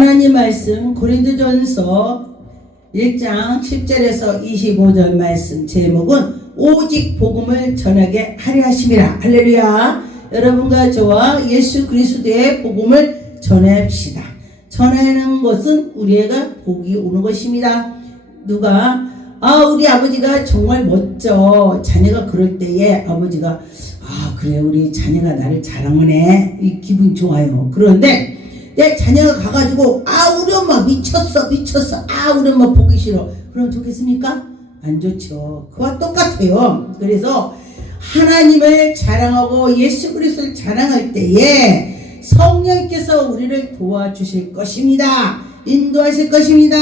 하나님 말씀 고린도전서 1장 10절에서 25절 말씀 제목은 오직 복음을 전하게 하려 하심이라. 할렐루야. 여러분과 저와 예수 그리스도의 복음을 전합시다. 전하는 것은 우리가 복이 오는 것입니다. 누가 우리 아버지가 정말 멋져. 자녀가 그럴 때에 아버지가 그래 우리 자녀가 나를 자랑하네. 이 기분 좋아요. 그런데 내 자녀가 가가지고 우리 엄마 미쳤어 우리 엄마 보기 싫어. 그럼 좋겠습니까? 안 좋죠. 그와 똑같아요. 그래서 하나님을 자랑하고 예수 그리스도를 자랑할 때에 성령께서 우리를 도와주실 것입니다. 인도하실 것입니다.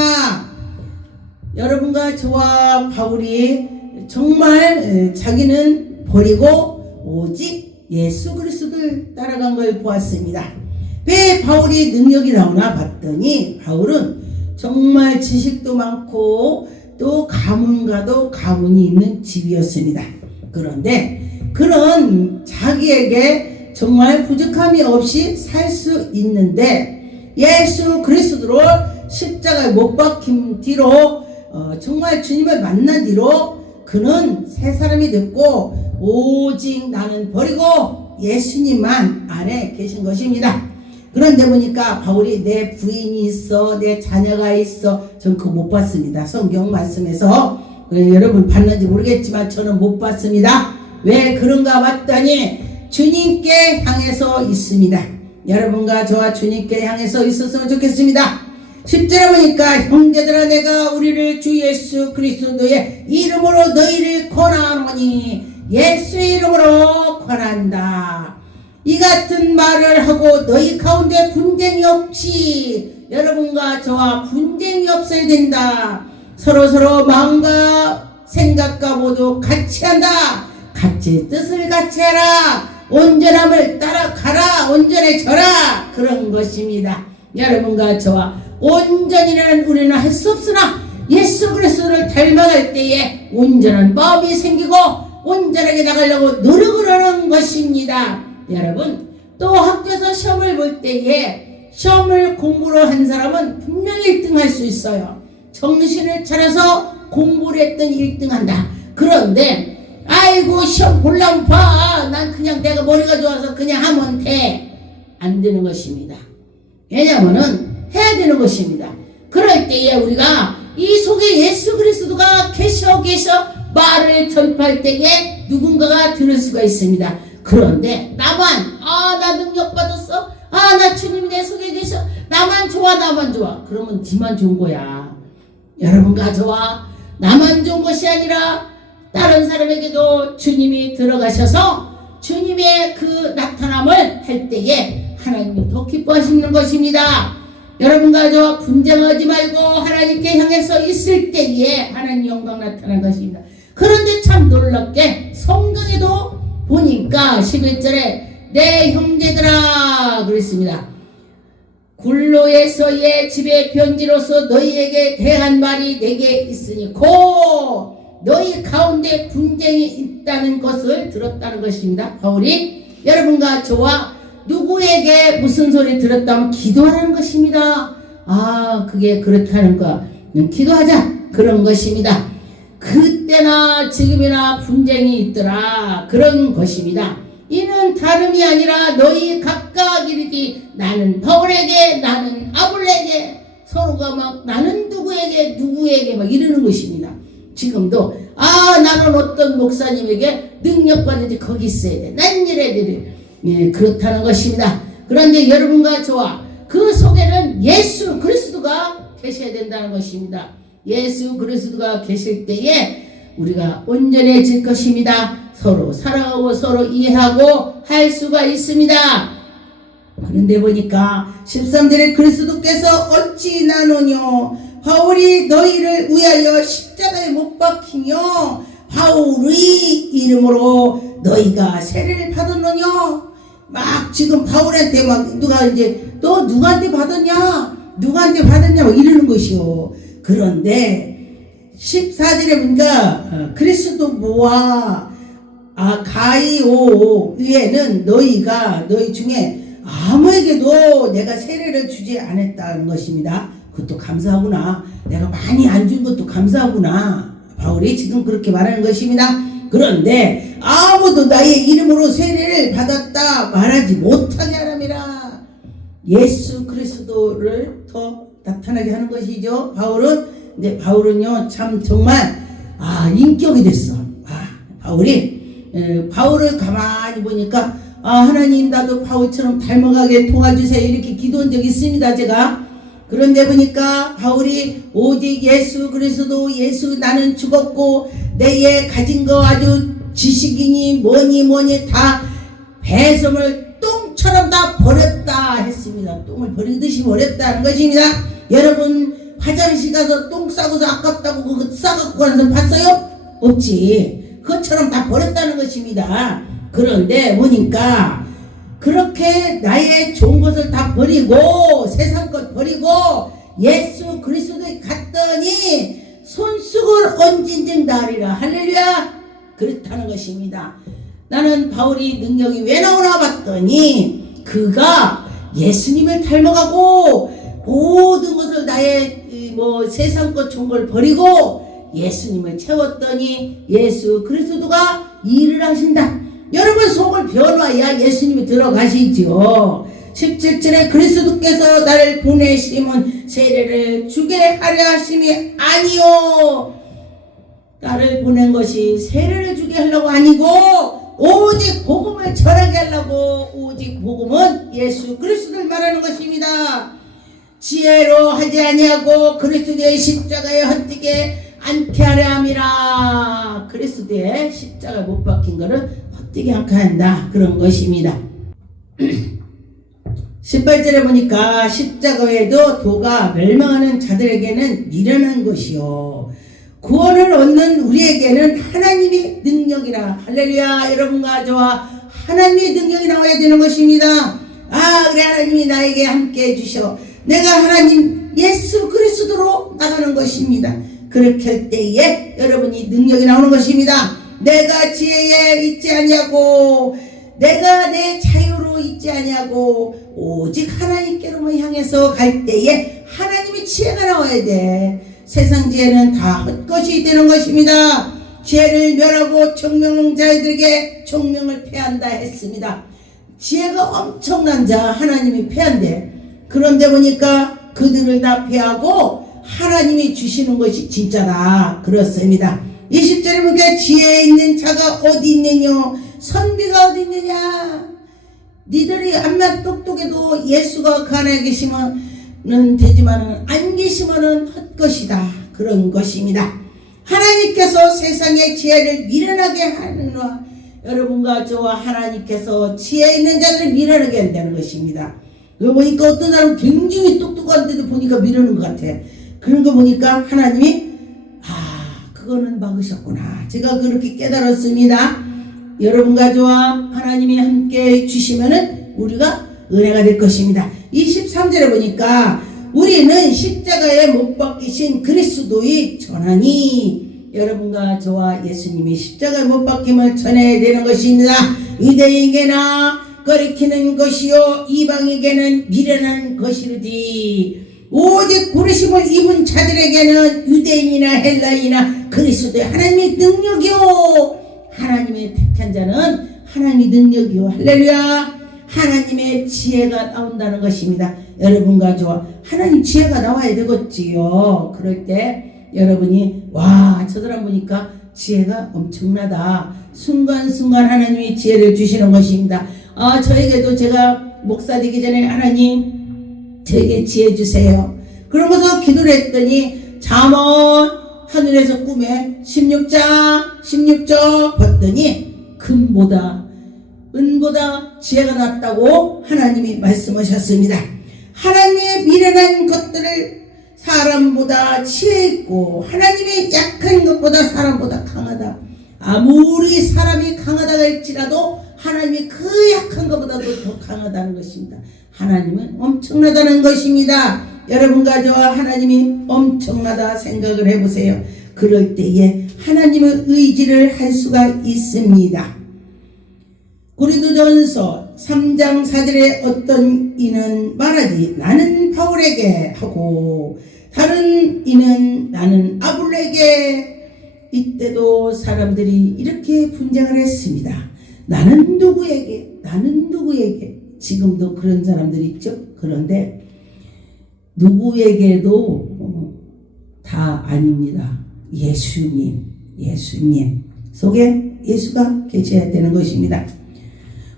여러분과 저와 바울이 정말 자기는 버리고 오직 예수 그리스도를 따라간 걸 보았습니다. 왜 바울이 능력이 나오나 봤더니 바울은 정말 지식도 많고 또 가문과도 가문이 있는 집이었습니다. 그런데 그런 자기에게 정말 부족함이 없이 살 수 있는데 예수 그리스도로 십자가에 못 박힌 뒤로 정말 주님을 만난 뒤로 그는 새 사람이 됐고 오직 나는 버리고 예수님만 안에 계신 것입니다. 그런데 보니까 바울이 내 부인이 있어 내 자녀가 있어 전 그거 못 봤습니다. 성경 말씀에서 여러분 봤는지 모르겠지만 저는 못 봤습니다. 왜 그런가 봤더니 주님께 향해서 있습니다. 여러분과 저와 주님께 향해서 있었으면 좋겠습니다. 10절에 보니까 형제들아 내가 우리를 주 예수 그리스도의 이름으로 너희를 권하노니 예수의 이름으로 권한다. 이 같은 말을 하고 너희 가운데 분쟁이 없이 여러분과 저와 분쟁이 없어야 된다. 서로 마음과 생각과 모두 같이 한다. 같이 뜻을 같이 해라. 온전함을 따라가라. 온전해져라. 그런 것입니다. 여러분과 저와 온전이라는 우리는 할 수 없으나 예수 그리스도를 닮아갈 때에 온전한 마음이 생기고 온전하게 나가려고 노력을 하는 것입니다. 여러분 또 학교에서 시험을 볼 때에 시험을 공부를 한 사람은 분명히 1등 할 수 있어요. 정신을 차려서 공부를 했더니 1등 한다. 그런데 아이고 시험 볼라면 봐. 난 그냥 내가 머리가 좋아서 그냥 하면 돼. 안 되는 것입니다. 왜냐하면은 해야 되는 것입니다. 그럴 때에 우리가 이 속에 예수 그리스도가 계셔 말을 전파할 때에 누군가가 들을 수가 있습니다. 그런데 나만 나 능력 받았어. 나 주님이 내 속에 계셔. 나만 좋아. 그러면 니만 좋은 거야. 여러분과 저와 나만 좋은 것이 아니라 다른 사람에게도 주님이 들어가셔서 주님의 그 나타남을 할 때에 하나님이 더 기뻐하시는 것입니다. 여러분과 저와 분쟁하지 말고 하나님께 향해서 있을 때에 하나님 영광 나타난 것입니다. 그런데 참 놀랍게 성경에도 보니까 11절에 내 형제들아 그랬습니다. 굴로에서의 집의 편지로서 너희에게 대한 말이 내게 있으니 고 너희 가운데 분쟁이 있다는 것을 들었다는 것입니다. 바울이 여러분과 저와 누구에게 무슨 소리 들었다면 기도하라는 것입니다. 그게 그렇다는 거 기도하자 그런 것입니다. 그때나 지금이나 분쟁이 있더라 그런 것입니다. 이는 다름이 아니라 너희 각각 이르기 나는 바울에게 나는 아볼에게 서로가 막 나는 누구에게 막 이러는 것입니다. 지금도 나는 어떤 목사님에게 능력 받은지 거기 있어야 돼. 난 이래야 돼. 그렇다는 것입니다. 그런데 여러분과 저와 그 속에는 예수 그리스도가 계셔야 된다는 것입니다. 예수 그리스도가 계실 때에 우리가 온전해질 것입니다. 서로 사랑하고 서로 이해하고 할 수가 있습니다. 그런데 보니까 13절에 그리스도께서 어찌 나누뇨 바울이 너희를 위하여 십자가에 못 박히며 바울의 이름으로 너희가 세례를 받았느냐. 막 지금 바울한테 막 누가 이제 너 누구한테 받았냐 막 이러는 것이요. 그런데 14절에 보니까 그리스도 모아 가이오 위에는 너희 중에 아무에게도 내가 세례를 주지 않았다는 것입니다. 그것도 감사하구나. 내가 많이 안 준 것도 감사하구나. 바울이 지금 그렇게 말하는 것입니다. 그런데 아무도 나의 이름으로 세례를 받았다 말하지 못하게 하람이라. 예수 그리스도를 더 나타나게 하는 것이죠. 바울은요 참 정말 인격이 됐어. 바울을 가만히 보니까 하나님 나도 바울처럼 닮아가게 도와주세요 이렇게 기도한 적이 있습니다. 제가 그런데 보니까 바울이 오직 예수 그리스도 예수 나는 죽었고 내에 가진 거 아주 지식이니 뭐니 다 배송을 똥처럼 다 버렸다 했습니다. 똥을 버리듯이 버렸다는 것입니다. 여러분 화장실 가서 똥 싸고서 아깝다고 그거 싸갖고 가는 사람 봤어요? 없지. 그것처럼 다 버렸다는 것입니다. 그런데 보니까 그렇게 나의 좋은 것을 다 버리고 세상 것 버리고 예수 그리스도에 갔더니 손수건 얹은즉 나으리라. 할렐루야. 그렇다는 것입니다. 나는 바울이 능력이 왜 나오나 봤더니 그가 예수님을 닮아가고 모든 것을 나의 세상 것 좋은 걸 버리고 예수님을 채웠더니 예수 그리스도가 일을 하신다. 여러분 속을 변화야 예수님이 들어가시죠. 17절에 그리스도께서 나를 보내심은 세례를 주게 하려 하심이 아니요. 나를 보낸 것이 세례를 주게 하려고 아니고 오직 복음을 전하게 하려고. 오직 복음은 예수 그리스도를 말하는 것입니다. 지혜로 하지 아니하고 그리스도의 십자가에 헛되게 않게 하려 함이라. 그리스도의 십자가 못 박힌 거를 헛되게 않게 한다 그런 것입니다. 18절에 보니까 십자가 외에도 도가 멸망하는 자들에게는 미련한 것이요 구원을 얻는 우리에게는 하나님의 능력이라. 할렐루야. 여러분과 저와 하나님의 능력이 나와야 되는 것입니다. 그래 하나님이 나에게 함께 해주셔. 내가 하나님 예수 그리스도로 나가는 것입니다. 그렇게 할 때에 여러분이 능력이 나오는 것입니다. 내가 지혜에 있지 아니하고 내가 내 자유로 있지 아니하고 오직 하나님께로만 향해서 갈 때에 하나님의 지혜가 나와야 돼. 세상 지혜는 다 헛것이 되는 것입니다. 지혜를 멸하고 총명한 자들에게 총명을 패한다 했습니다. 지혜가 엄청난 자 하나님이 패한대. 그런데 보니까 그들을 다 패하고 하나님이 주시는 것이 진짜라 그렇습니다. 20절에 보니까 지혜 있는 자가 어디 있느냐 선비가 어디 있느냐. 니들이 암만 똑똑해도 예수가 그 안에 계시면은 되지만은 안 계시면은 헛것이다 그런 것입니다. 하나님께서 세상의 지혜를 미련하게 하느라. 여러분과 저와 하나님께서 지혜 있는 자들을 미련하게 한다는 것입니다. 이거 보니까 어떤 사람은 굉장히 똑똑한데도 보니까 미루는 것 같아. 그런 거 보니까 하나님이 그거는 막으셨구나. 제가 그렇게 깨달았습니다. 여러분과 저와 하나님이 함께 주시면은 우리가 은혜가 될 것입니다. 23절에 보니까 우리는 십자가에 못 박히신 그리스도의 전하니. 여러분과 저와 예수님이 십자가에 못 박힘을 전해야 되는 것입니다. 유대인에게나 거리키는 것이요 이방에게는 미련한 것이르디. 오직 부르심을 입은 자들에게는 유대인이나 헬라인이나 그리스도의 하나님의 능력이요. 하나님의 택한 자는 하나님의 능력이요. 할렐루야. 하나님의 지혜가 나온다는 것입니다. 여러분과 저와 하나님 지혜가 나와야 되겠지요. 그럴 때 여러분이 저 사람 보니까 지혜가 엄청나다. 순간순간 하나님이 지혜를 주시는 것입니다. 저에게도 제가 목사 되기 전에 하나님 저에게 지혜 주세요. 그러면서 기도를 했더니 잠언 하늘에서 꿈에 16장 봤더니 금보다 은보다 지혜가 낫다고 하나님이 말씀하셨습니다. 하나님의 미련한 것들을 사람보다 지혜 있고 하나님의 약한 것보다 사람보다 강하다. 아무리 사람이 강하다고 할지라도 하나님이 그 약한 것보다도 더 강하다는 것입니다. 하나님은 엄청나다는 것입니다. 여러분과 저와 하나님이 엄청나다 생각을 해보세요. 그럴 때에 하나님의 의지를 할 수가 있습니다. 고린도전서 3장 4절에 어떤 이는 말하지 나는 바울에게 하고 다른 이는 나는 아볼로에게. 이때도 사람들이 이렇게 분쟁을 했습니다. 나는 누구에게 나는 누구에게. 지금도 그런 사람들이 있죠. 그런데 누구에게도 다 아닙니다. 예수님 속에 예수가 계셔야 되는 것입니다.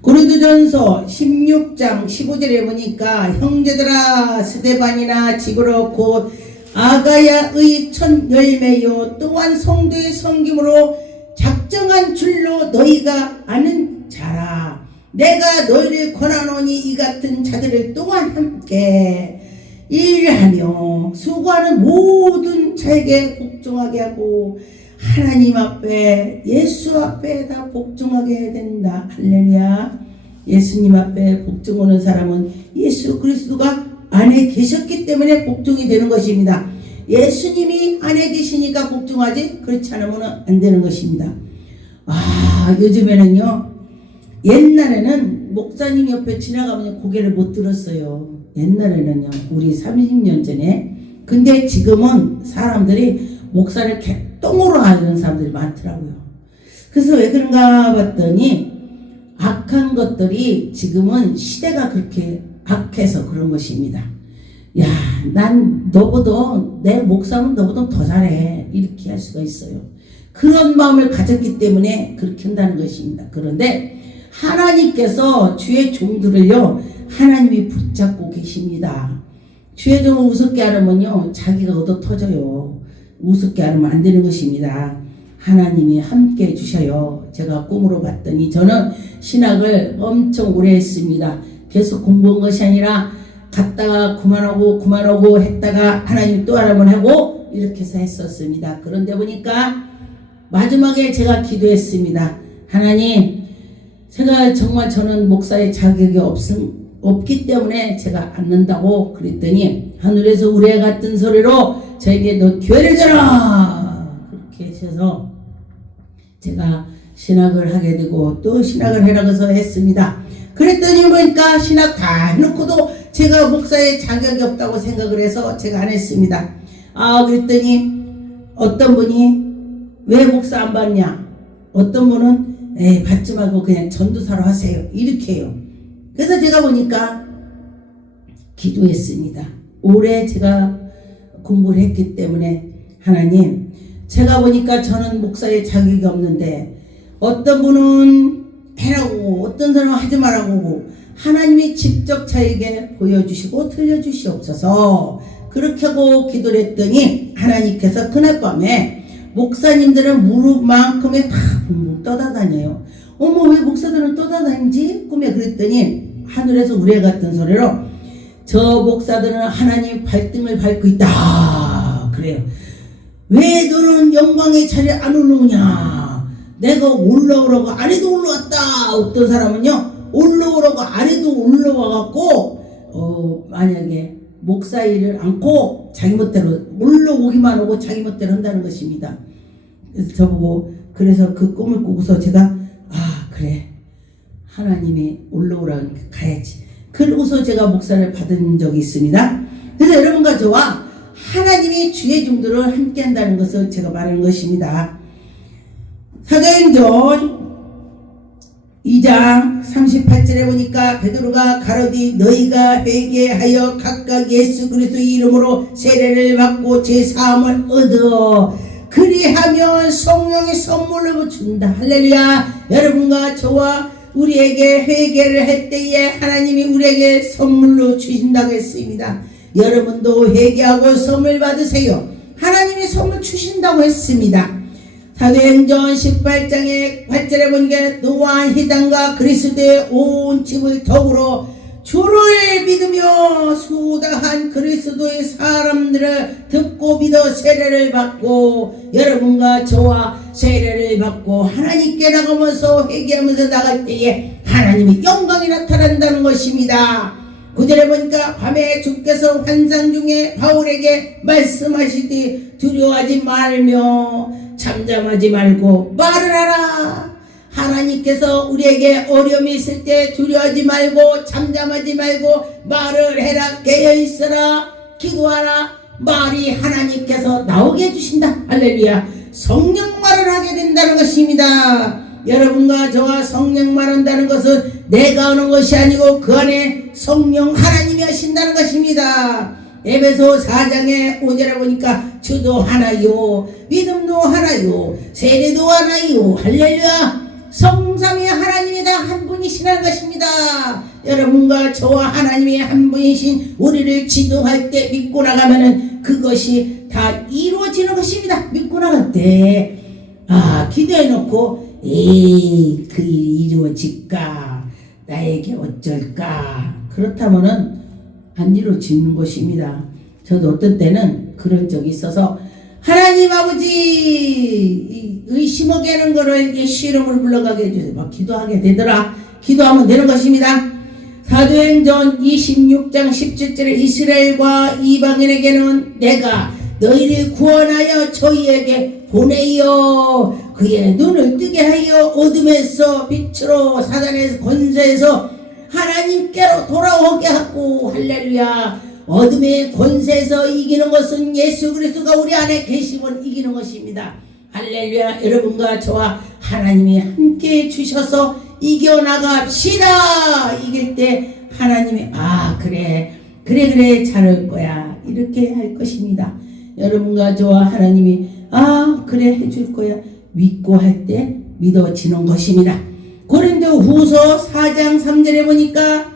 고린도전서 16장 15절에 보니까 형제들아 스데반이나 집으로 곧 아가야의 첫 열매요 또한 성도의 섬김으로 작정한 줄로 너희가 아는 자라. 내가 너희를 권하노니 이 같은 자들을 또한 함께 일하며 수고하는 모든 자에게 복종하게 하고 하나님 앞에 예수 앞에 다 복종하게 해야 된다. 할렐루야. 예수님 앞에 복종하는 사람은 예수 그리스도가 안에 계셨기 때문에 복종이 되는 것입니다. 예수님이 안에 계시니까 복종하지 그렇지 않으면 안 되는 것입니다. 요즘에는요, 옛날에는 목사님 옆에 지나가면 고개를 못 들었어요. 옛날에는요, 우리 30년 전에. 근데 지금은 사람들이 목사를 개똥으로 하는 사람들이 많더라고요. 그래서 왜 그런가 봤더니 악한 것들이 지금은 시대가 그렇게 악해서 그런 것입니다. 야, 난 너보다 내 목사는 너보다 더 잘해 이렇게 할 수가 있어요. 그런 마음을 가졌기 때문에 그렇게 한다는 것입니다. 그런데 하나님께서 주의 종들을요 하나님이 붙잡고 계십니다. 주의 종을 우습게 하려면요 자기가 얻어 터져요. 우습게 하면 안 되는 것입니다. 하나님이 함께 해주셔요. 제가 꿈으로 봤더니 저는 신학을 엄청 오래 했습니다. 계속 공부한 것이 아니라 갔다가 그만하고 했다가 하나님 또 하라면 하고 이렇게 해서 했었습니다. 그런데 보니까 마지막에 제가 기도했습니다. 하나님, 제가 정말 저는 목사의 자격이 없기 때문에 제가 않는다고 그랬더니 하늘에서 우레 같은 소리로 저에게 너 기회를 줘라 그렇게 하셔서 제가 신학을 하게 되고 또 신학을 해라고 해서 했습니다. 그랬더니 보니까 신학 다 해놓고도 제가 목사의 자격이 없다고 생각을 해서 제가 안 했습니다. 그랬더니 어떤 분이 왜 목사 안 받냐? 어떤 분은 받지 말고 그냥 전도사로 하세요 이렇게 해요. 그래서 제가 보니까 기도했습니다. 오래 제가 공부를 했기 때문에 하나님, 제가 보니까 저는 목사의 자격이 없는데 어떤 분은 해라고 어떤 사람은 하지 말라고 하나님이 직접 저에게 보여주시고 들려주시옵소서. 그렇게 하고 기도를 했더니 하나님께서 그날 밤에 목사님들은 무릎만큼에 다 붕붕 떠다다녀요. 어머, 왜 목사들은 떠다다니지? 꿈에 그랬더니 하늘에서 우레 같은 소리로 저 목사들은 하나님 발등을 밟고 있다 그래요. 왜 너는 영광의 자리에 안 올라오냐? 내가 올라오라고 아래도 올라왔다. 어떤 사람은요 올라오라고 아래도 올라와갖고 만약에 목사 일을 않고 자기 멋대로 올라오기만 하고 자기 멋대로 한다는 것입니다. 그래서 저보고 그래서 그 꿈을 꾸고서 제가 그래 하나님이 올라오라니까 가야지. 그러고서 제가 목사를 받은 적이 있습니다. 그래서 여러분과 저와 하나님이 주의 종들을 함께 한다는 것을 제가 말하는 것입니다. 사도행전 2장 38절에 보니까 베드로가 가로되 너희가 회개하여 각각 예수 그리스도의 이름으로 세례를 받고 제사함을 얻어 그리하면 성령의 선물을 준다. 할렐루야. 여러분과 저와 우리에게 회개를 할 때에 하나님이 우리에게 선물로 주신다고 했습니다. 여러분도 회개하고 선물 받으세요. 하나님이 선물 주신다고 했습니다. 사도행전 18장의 8절에 보니까 또한 희당과 그리스도의 온 집을 더불어 주를 믿으며 수다한 그리스도의 사람들을 듣고 믿어 세례를 받고 여러분과 저와 세례를 받고 하나님께 나가면서 회개하면서 나갈 때에 하나님의 영광이 나타난다는 것입니다. 9절에 보니까 밤에 주께서 환상 중에 바울에게 말씀하시되 두려워하지 말며 잠잠하지 말고 말을 하라. 하나님께서 우리에게 어려움이 있을 때 두려워하지 말고 잠잠하지 말고 말을 해라, 깨어있어라, 기도하라. 말이 하나님께서 나오게 해주신다. 할렐루야. 성령 말을 하게 된다는 것입니다. 여러분과 저와 성령 말한다는 것은 내가 하는 것이 아니고 그 안에 성령 하나님이 하신다는 것입니다. 에베소 4장의 5절에 보니까 주도 하나요, 믿음도 하나요, 세례도 하나요. 할렐루야. 성삼위 하나님이 다 한 분이시라는 것입니다. 여러분과 저와 하나님이 한 분이신 우리를 지도할 때 믿고 나가면은 그것이 다 이루어지는 것입니다. 믿고 나갈 때 기도해 놓고 그 일이 이루어질까, 나에게 어쩔까, 그렇다면은 안 이루어지는 것입니다. 저도 어떤 때는 그런 적이 있어서 하나님 아버지 의심하게 하는 거를 예수 이름으로 불러가게 해주세요. 막 기도하게 되더라. 기도하면 되는 것입니다. 사도행전 26장 17절에 이스라엘과 이방인에게는 내가 너희를 구원하여 저희에게 보내어 그의 눈을 뜨게 하여 어둠에서 빛으로 사단의 권세에서 하나님께로 돌아오게 하고. 할렐루야. 어둠의 권세에서 이기는 것은 예수 그리스도가 우리 안에 계시면 이기는 것입니다. 할렐루야. 여러분과 저와 하나님이 함께 주셔서 이겨나갑시다. 이길 때 하나님이 그래 잘할 거야, 이렇게 할 것입니다. 여러분과 저와 하나님이 그래 해줄 거야 믿고 할 때 믿어지는 것입니다. 고린도후서 4장 3절에 보니까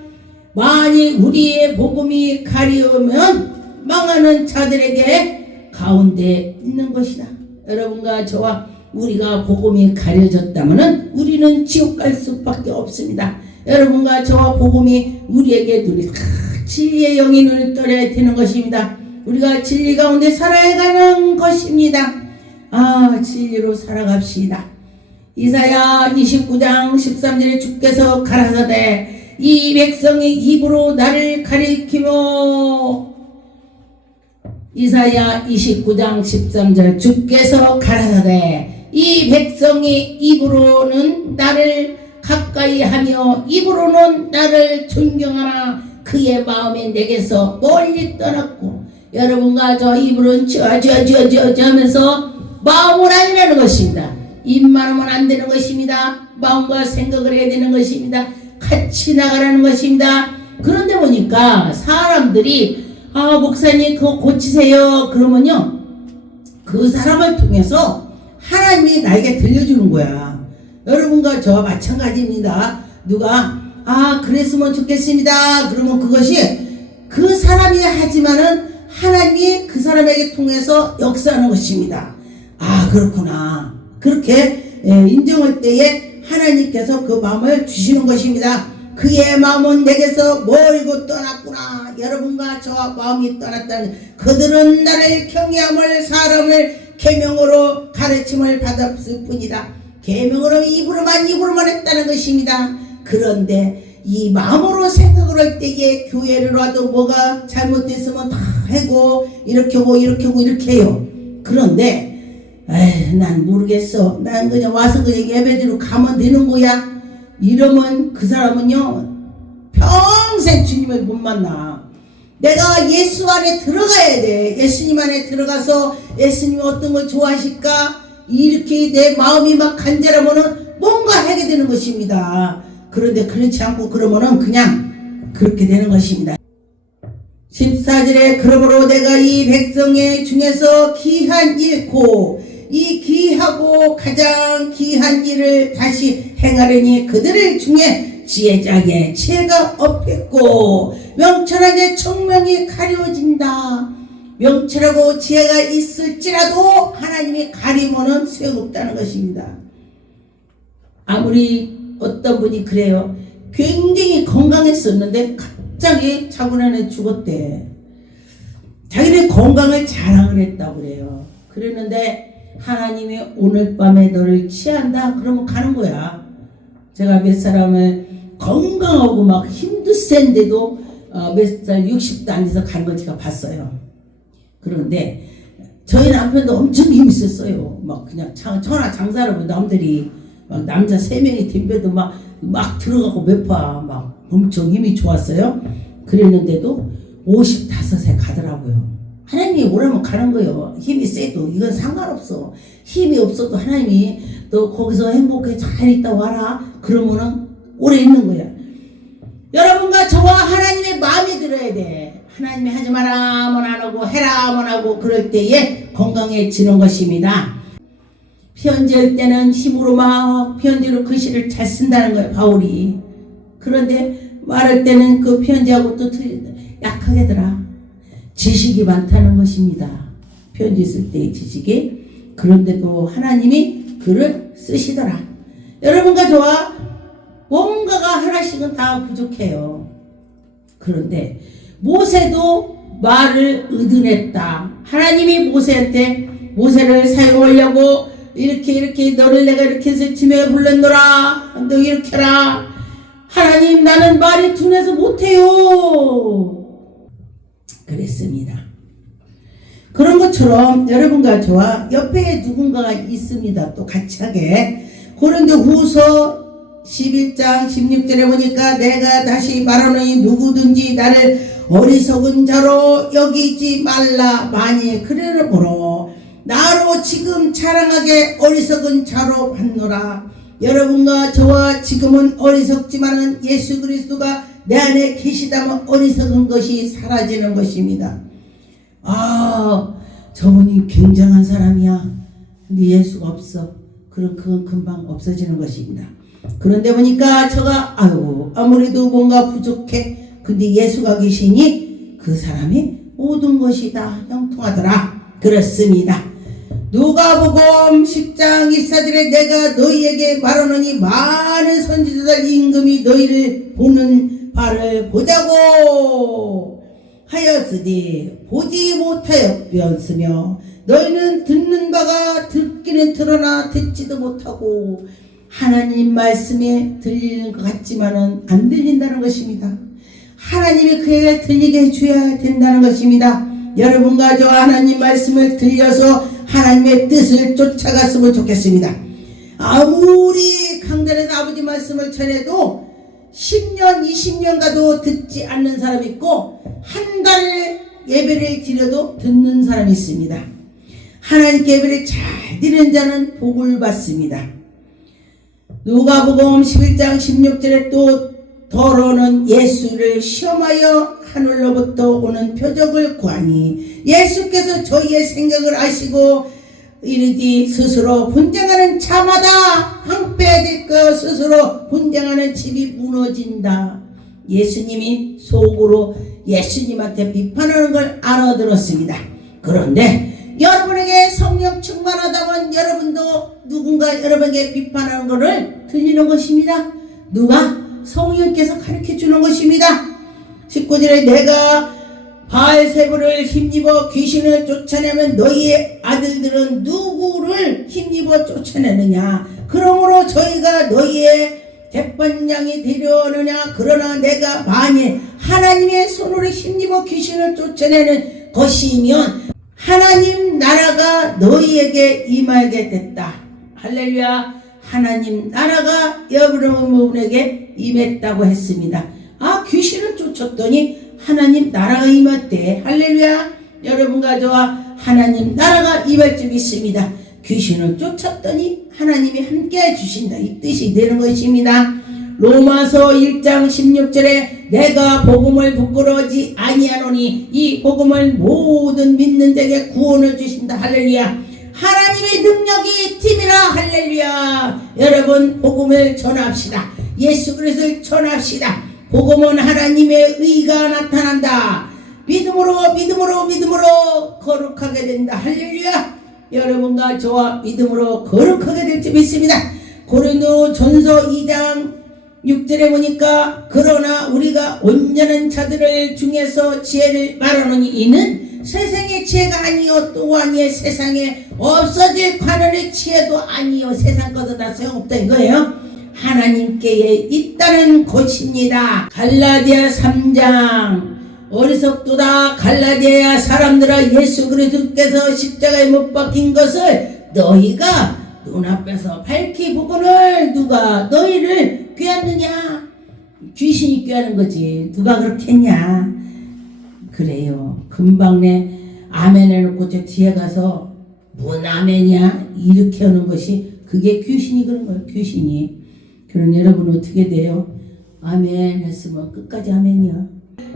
만일 우리의 복음이 가리우면 망하는 자들에게 가운데 있는 것이다. 여러분과 저와 우리가 복음이 가려졌다면 우리는 지옥 갈 수밖에 없습니다. 여러분과 저와 복음이 우리에게 눈이 진리의 영이 눈을 떠야 되는 것입니다. 우리가 진리 가운데 살아가는 것입니다. 진리로 살아갑시다. 이사야 29장 13절에 주께서 가라사대 이 백성이 입으로 나를 가리키며, 이사야 29장 13절 주께서 가라사대 이 백성이 입으로는 나를 가까이 하며 입으로는 나를 존경하나 그의 마음이 내게서 멀리 떠났고. 여러분과 저 입으로는 저 하면서 마음을 아니라는 것입니다. 입만 하면 안 되는 것입니다. 마음과 생각을 해야 되는 것입니다. 같이 나가라는 것입니다. 그런데 보니까 사람들이 목사님 그거 고치세요 그러면요, 그 사람을 통해서 하나님이 나에게 들려주는 거야. 여러분과 저와 마찬가지입니다. 누가 그랬으면 좋겠습니다 그러면 그것이 그 사람이 하지만은 하나님이 그 사람에게 통해서 역사하는 것입니다. 그렇구나, 그렇게 인정할 때에 하나님께서 그 마음을 주시는 것입니다. 그의 마음은 내게서 멀고 떠났구나. 여러분과 저와 마음이 떠났다는, 그들은 나를 경외함을 사람을 계명으로 가르침을 받았을 뿐이다. 계명으로 입으로만 했다는 것입니다. 그런데 이 마음으로 생각을 할 때에 교회를 와도 뭐가 잘못됐으면 다 하고 이렇게 해요. 그런데 난 모르겠어, 난 그냥 와서 그냥 예배드리고 가면 되는 거야, 이러면 그 사람은요 평생 주님을 못 만나. 내가 예수 안에 들어가야 돼. 예수님 안에 들어가서 예수님이 어떤 걸 좋아하실까 이렇게 내 마음이 막 간절하면은 뭔가 하게 되는 것입니다. 그런데 그렇지 않고 그러면은 그냥 그렇게 되는 것입니다. 14절에 그러므로 내가 이 백성의 중에서 귀한 이 귀하고 가장 귀한 일을 다시 행하려니 그들 중에 지혜자에게 지혜가 없겠고 명철하게 청명이 가려진다. 명철하고 지혜가 있을지라도 하나님이 가리면은 소용없다는 것입니다. 아무리 어떤 분이 그래요. 굉장히 건강했었는데 갑자기 자고난에 죽었대. 자기는 건강을 자랑을 했다고 그래요. 그랬는데 하나님이 오늘 밤에 너를 취한다 그러면 가는 거야. 제가 몇 사람을 건강하고 막 힘도 센데도 몇 살 60도 안 돼서 가는 걸 제가 봤어요. 그런데 저희 남편도 엄청 힘이 있었어요. 막 그냥 천하 장사로 남들이 막 남자 3명이 덤벼도 막 들어가고 매파 막 엄청 힘이 좋았어요. 그랬는데도 55세 가더라고요. 하나님이 오라면 가는 거예요. 힘이 세도 이건 상관없어. 힘이 없어도 하나님이 너 거기서 행복해 잘 있다 와라 그러면은 오래 있는 거야. 여러분과 저와 하나님의 마음이 들어야 돼. 하나님이 하지 마라 하면 안 하고 해라 하면 하고 그럴 때에 건강해지는 것입니다. 편지할 때는 힘으로 막 편지로 글씨를 잘 쓴다는 거예요, 바울이. 그런데 말할 때는 그 편지하고 또 약하게더라. 지식이 많다는 것입니다. 편지 쓸 때의 지식이. 그런데도 하나님이 글을 쓰시더라. 여러분과 저와 뭔가가 하나씩은 다 부족해요. 그런데 모세도 말을 의논했다. 하나님이 모세를 사용하려고 이렇게 너를 내가 이렇게 해서 짐에 불렀노라. 너 이렇게 해라. 하나님 나는 말이 둔해서 못해요. 그랬습니다. 그런 것처럼 여러분과 저와 옆에 누군가가 있습니다. 또 같이 하게. 고린도후서 11장 16절에 보니까 내가 다시 말하노니 누구든지 나를 어리석은 자로 여기지 말라. 만일 그러므로 나로 지금 자랑하게 어리석은 자로 받노라. 여러분과 저와 지금은 어리석지만은 예수 그리스도가 내 안에 계시다면 어리석은 것이 사라지는 것입니다. 저분이 굉장한 사람이야. 근데 예수가 없어. 그럼 그건 금방 없어지는 것입니다. 그런데 보니까 저가 아무래도 뭔가 부족해. 근데 예수가 계시니 그 사람이 모든 것이 다 형통하더라. 그렇습니다. 누가복음 10장 24절에 내가 너희에게 말하노니 많은 선지자들 임금이 너희를 보는 바를 보자고 하였으니 보지 못하였으며 너희는 듣는 바가 듣기는 들으나 듣지도 못하고 하나님 말씀에 들리는 것 같지만은 안 들린다는 것입니다. 하나님이 그에게 들리게 해줘야 된다는 것입니다. 여러분과 저와 하나님 말씀을 들려서 하나님의 뜻을 쫓아갔으면 좋겠습니다. 아무리 강단에서 아버지 말씀을 전해도 10년 20년 가도 듣지 않는 사람이 있고 한 달 예배를 드려도 듣는 사람이 있습니다. 하나님께 예배를 잘 드리는 자는 복을 받습니다. 누가복음 11장 16절에 또 더러는 예수를 시험하여 하늘로부터 오는 표적을 구하니 예수께서 저희의 생각을 아시고 이르기 스스로 분쟁하는 자마다 황폐해질 것 스스로 분쟁하는 집이 무너진다. 예수님이 속으로 예수님한테 비판하는 걸 알아들었습니다. 그런데 여러분에게 성령 충만하다면 여러분도 누군가 여러분에게 비판하는 것을 들리는 것입니다. 누가? 성령께서 가르쳐 주는 것입니다. 19절에 내가 바알세불을 힘입어 귀신을 쫓아내면 너희의 아들들은 누구를 힘입어 쫓아내느냐. 그러므로 저희가 너희의 백번양이 되려느냐. 그러나 내가 만일 하나님의 손으로 힘입어 귀신을 쫓아내는 것이면 하나님 나라가 너희에게 임하게 됐다. 할렐루야. 하나님 나라가 여러분에게 임했다고 했습니다. 귀신을 쫓았더니 하나님 나라가 임했대. 할렐루야. 여러분과 저와 하나님 나라가 임할 줄 믿습니다. 귀신을 쫓았더니 하나님이 함께 해주신다. 이 뜻이 되는 것입니다. 로마서 1장 16절에 내가 복음을 부끄러워하지 아니하노니 이 복음을 모든 믿는 자에게 구원을 주신다. 할렐루야. 하나님의 능력이 팀이라. 할렐루야. 여러분 복음을 전합시다. 예수 그리스도를 전합시다. 복음은 하나님의 의가 나타난다. 믿음으로 거룩하게 된다. 할렐루야. 여러분과 저와 믿음으로 거룩하게 될 줄 믿습니다. 고린도전서 2장 6절에 보니까 그러나 우리가 온전한 자들을 중에서 지혜를 말하노니 이는 세상의 지혜가 아니요 또 아니요 세상에 없어질 관원의 지혜도 아니요 세상 것은 다 소용없다 이거예요. 하나님께 있다는 것입니다. 갈라디아 3장 어리석도다. 갈라디아 사람들아 예수 그리스도께서 십자가에 못 박힌 것을 너희가 눈앞에서 밝히 보거늘 누가 너희를 꾀하느냐? 귀신이 꾀하는 거지. 누가 그렇게 했냐? 그래요. 금방 내 아멘 해놓고 저 뒤에 가서 뭔 아멘이야? 이렇게 하는 것이 그게 귀신이 그런 거예요. 귀신이. 그럼 여러분 어떻게 돼요? 아멘 했으면 끝까지 아멘이야.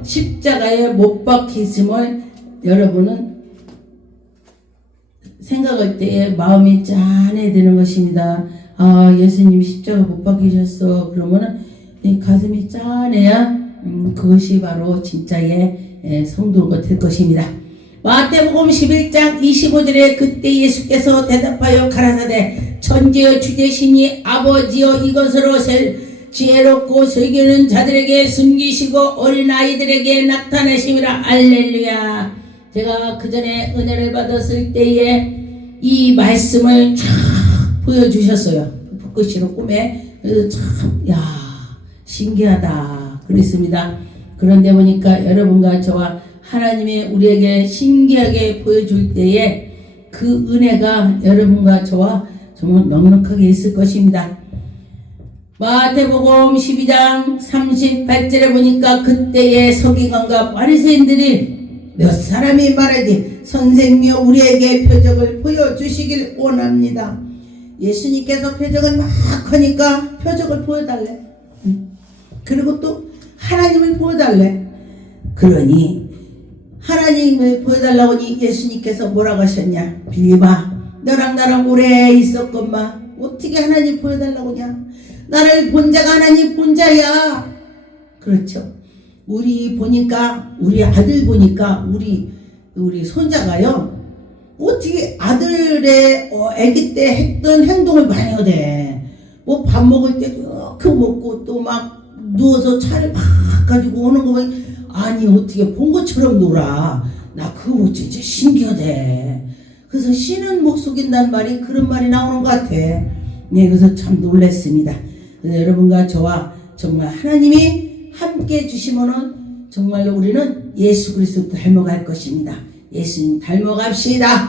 십자가에 못 박히심을 여러분은 생각할 때에 마음이 짠해 되는 것입니다. 아, 예수님 십자가 못 박히셨어. 그러면은 가슴이 짠해야 그것이 바로 진짜의 성도가 될 것입니다. 마태복음 11장 25절에 그때 예수께서 대답하여 가라사대 천지의 주제시니 아버지여 이것으로 지혜롭고 설교는 자들에게 숨기시고 어린아이들에게 나타내심이라. 알렐루야. 제가 그 전에 은혜를 받았을 때에 이 말씀을 쫙 보여주셨어요. 붓글씨로 꿈에. 그래서 참, 야, 신기하다. 그랬습니다. 그런데 보니까 여러분과 저와 하나님이 우리에게 신기하게 보여줄 때에 그 은혜가 여러분과 저와 정말 넉넉하게 있을 것입니다. 마태복음 12장 38절에 보니까 그때의 서기관과 바리새인들이 몇 사람이 말하되 선생님이여 우리에게 표적을 보여주시길 원합니다. 예수님께서 표적을 막 하니까 표적을 보여달래. 그리고 또 하나님을 보여달래. 그러니 하나님을 보여달라고 하니 예수님께서 뭐라고 하셨냐? 빌립아 너랑 나랑 오래 있었건만 어떻게 하나님 보여달라고 하냐? 나를 본 자가 하나님 본 자야. 그렇죠. 우리 보니까 우리 아들 보니까 우리 손자가요 어떻게 아들의 아기 때 했던 행동을 많이 하대. 뭐 밥 먹을 때 그렇게 먹고 또 막 누워서 차를 막 가지고 오는 거 보니 아니 어떻게 본 것처럼 놀아. 나 그거 진짜 신기하대. 그래서 신은 못 속인다는 말이 그런 말이 나오는 것 같아. 네, 그래서 참 놀랐습니다. 그래서 여러분과 저와 정말 하나님이 함께 해주시면은 정말로 우리는 예수 그리스도 닮아갈 것입니다. 예수님 닮아갑시다.